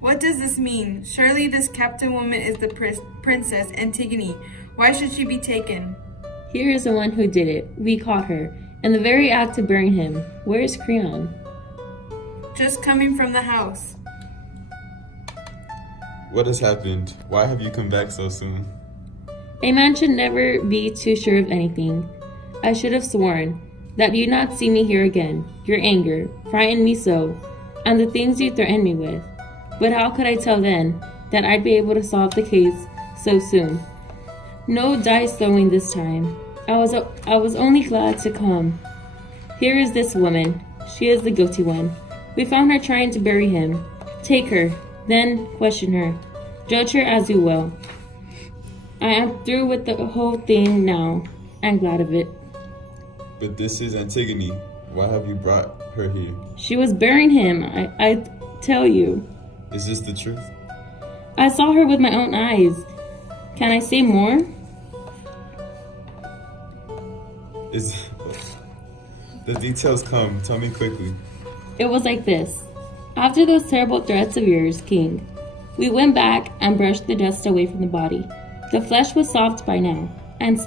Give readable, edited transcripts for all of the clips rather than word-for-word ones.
What does this mean? Surely this captain woman is the princess Antigone. Why should she be taken? Here is the one who did it. We caught her. In the very act of burying him. Where is Creon? Just coming from the house. What has happened? Why have you come back so soon? A man should never be too sure of anything. I should have sworn that you'd not see me here again. Your anger frightened me so, and the things you threatened me with. But how could I tell then that I'd be able to solve the case so soon? No dice throwing this time. I was only glad to come. Here is this woman. She is the guilty one. We found her trying to bury him. Take her, then question her. Judge her as you will. I am through with the whole thing now, and glad of it. But this is Antigone. Why have you brought her here? She was burying him, I tell you. Is this the truth? I saw her with my own eyes. Can I say more? The details come. Tell me quickly. It was like this. After those terrible threats of yours, King, we went back and brushed the dust away from the body. The flesh was soft by now, and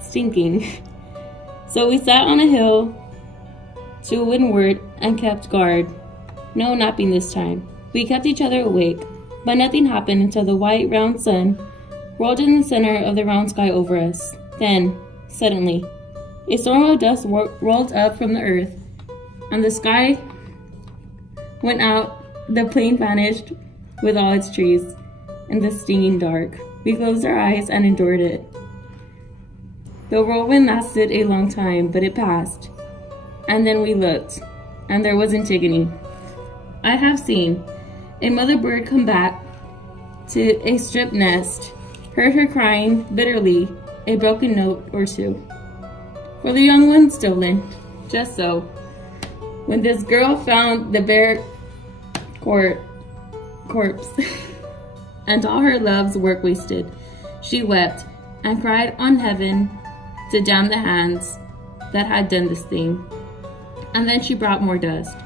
stinking. So we sat on a hill to windward and kept guard. No napping this time. We kept each other awake, but nothing happened until the white, round sun rolled in the center of the round sky over us. Then, suddenly, a storm of dust rolled up from the earth, and the sky went out, the plain vanished with all its trees in the stinging dark. We closed our eyes and endured it. The whirlwind lasted a long time, but it passed. And then we looked, and there was Antigone. I have seen a mother bird come back to a stripped nest, heard her crying bitterly a broken note or two. For the young one stolen, just so. When this girl found the bare corpse and all her love's work wasted, she wept and cried on heaven to damn the hands that had done this thing. And then she brought more dust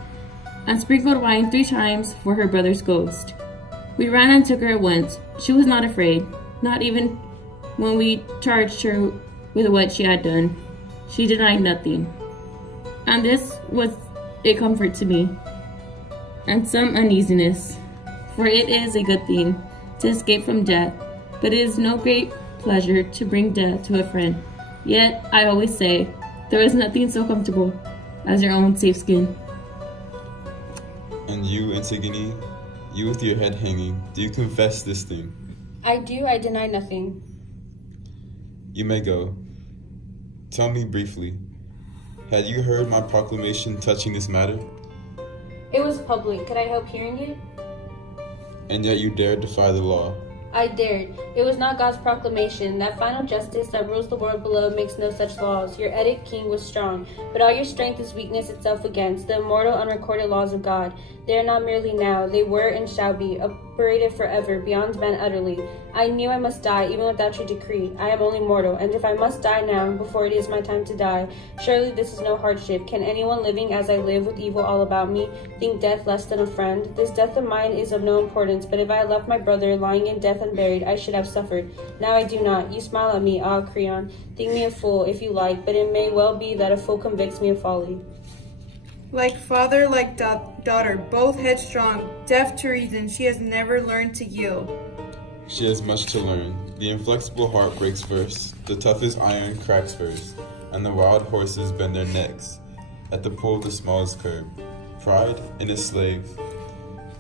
and sprinkled wine 3 times for her brother's ghost. We ran and took her at once. She was not afraid, not even when we charged her with what she had done. She denied nothing. And this was a comfort to me, and some uneasiness, for it is a good thing to escape from death, but it is no great pleasure to bring death to a friend. Yet, I always say, there is nothing so comfortable as your own safe skin. And you, Antigone, you with your head hanging, do you confess this thing? I do, I deny nothing. You may go. Tell me briefly, had you heard my proclamation touching this matter? It was public. Could I help hearing it? And yet you dared defy the law. I dared. It was not God's proclamation. That final justice that rules the world below makes no such laws. Your edict, King, was strong, but all your strength is weakness itself against the immortal, unrecorded laws of God. They are not merely now, they were and shall be, operated forever, beyond man utterly. I knew I must die, even without your decree. I am only mortal, and if I must die now, before it is my time to die, surely this is no hardship. Can anyone living as I live, with evil all about me, think death less than a friend? This death of mine is of no importance, but if I had left my brother lying in death unburied, I should have suffered. Now I do not. You smile at me, ah, Creon. Think me a fool, if you like, but it may well be that a fool convicts me of folly. Like father, like daughter, both headstrong, deaf to reason, she has never learned to yield. She has much to learn. The inflexible heart breaks first, the toughest iron cracks first, and the wild horses bend their necks at the pull of the smallest curb. Pride in a slave.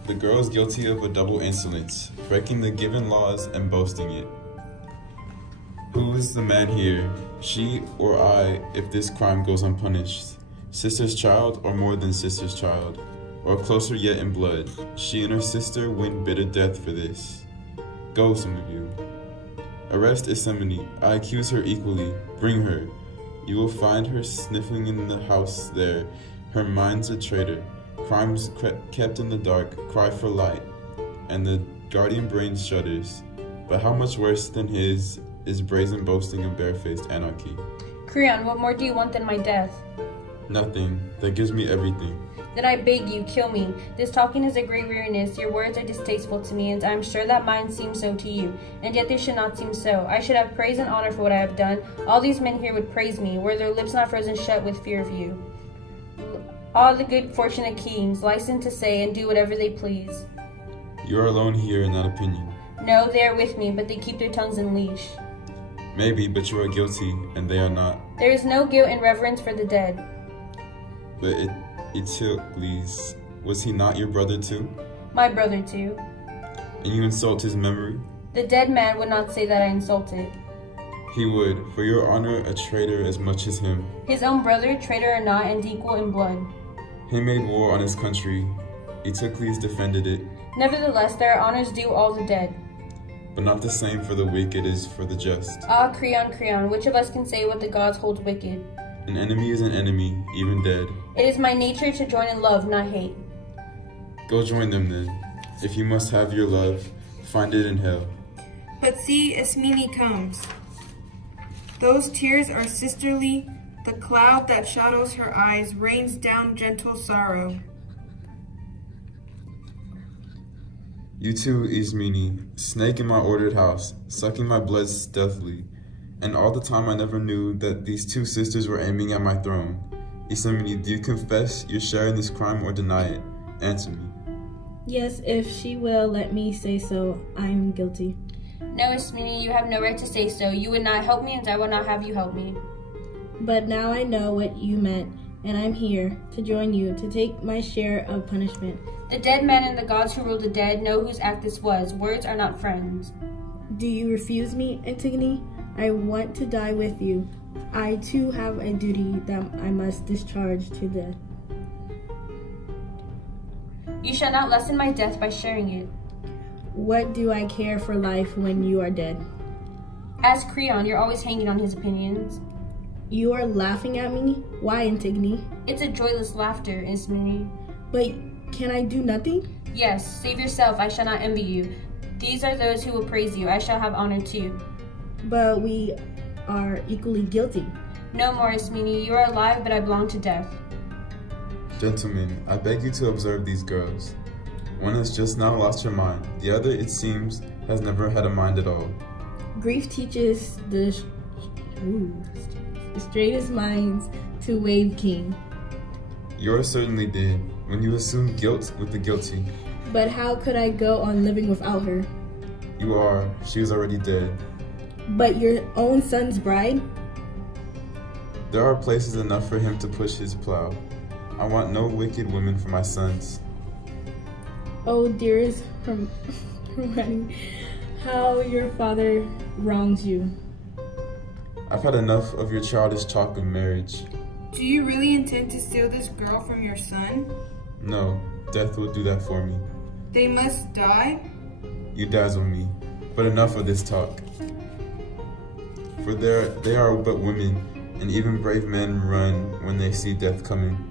The girl is guilty of a double insolence, breaking the given laws and boasting it. Who is the man here, she or I, if this crime goes unpunished? Sister's child, or more than sister's child, or closer yet in blood. She and her sister win bitter death for this. Go, some of you. Arrest Isemene. I accuse her equally. Bring her. You will find her sniffing in the house there. Her mind's a traitor. Crimes kept in the dark cry for light, and the guardian brain shudders. But how much worse than his is brazen boasting and barefaced anarchy. Creon, what more do you want than my death? Nothing. That gives me everything. Then I beg you, kill me. This talking is a great weariness. Your words are distasteful to me, and I am sure that mine seem so to you. And yet they should not seem so. I should have praise and honor for what I have done. All these men here would praise me, were their lips not frozen shut with fear of you. All the good fortunate kings, licensed to say and do whatever they please. You are alone here in that opinion. No, they are with me, but they keep their tongues in leash. Maybe, but you are guilty, and they are not. There is no guilt in reverence for the dead. But Eteocles, was he not your brother too? My brother too. And you insult his memory? The dead man would not say that I insulted. He would, for your honor, a traitor as much as him. His own brother, traitor or not, and equal in blood. He made war on his country. Eteocles defended it. Nevertheless, there are honors due all the dead. But not the same for the wicked is for the just. Ah, Creon, Creon, which of us can say what the gods hold wicked? An enemy is an enemy, even dead. It is my nature to join in love, not hate. Go join them then. If you must have your love, find it in hell. But see, Ismene comes. Those tears are sisterly. The cloud that shadows her eyes rains down gentle sorrow. You too, Ismene, snake in my ordered house, sucking my blood stealthily. And all the time I never knew that these two sisters were aiming at my throne. Ismene, do you confess your share in this crime or deny it? Answer me. Yes, if she will let me say so, I am guilty. No, Ismene, you have no right to say so. You would not help me, and I will not have you help me. But now I know what you meant, and I'm here to join you to take my share of punishment. The dead man and the gods who rule the dead know whose act this was. Words are not friends. Do you refuse me, Antigone? I want to die with you. I too have a duty that I must discharge to death. You shall not lessen my death by sharing it. What do I care for life when you are dead? As Creon, you're always hanging on his opinions. You are laughing at me? Why, Antigone? It's a joyless laughter, Ismene. But can I do nothing? Yes, save yourself, I shall not envy you. These are those who will praise you, I shall have honor too. But we are equally guilty. No more, Ismene, you are alive, but I belong to death. Gentlemen, I beg you to observe these girls. One has just now lost her mind. The other, it seems, has never had a mind at all. Grief teaches the straightest minds to wave king. Yours certainly did, when you assumed guilt with the guilty. But how could I go on living without her? You are. She is already dead. But your own son's bride? There are places enough for him to push his plow. I want no wicked women for my sons. Oh, dearest Hermione, how your father wrongs you. I've had enough of your childish talk of marriage. Do you really intend to steal this girl from your son? No, death will do that for me. They must die? You dazzle me, but enough of this talk. For they are but women, and even brave men run when they see death coming.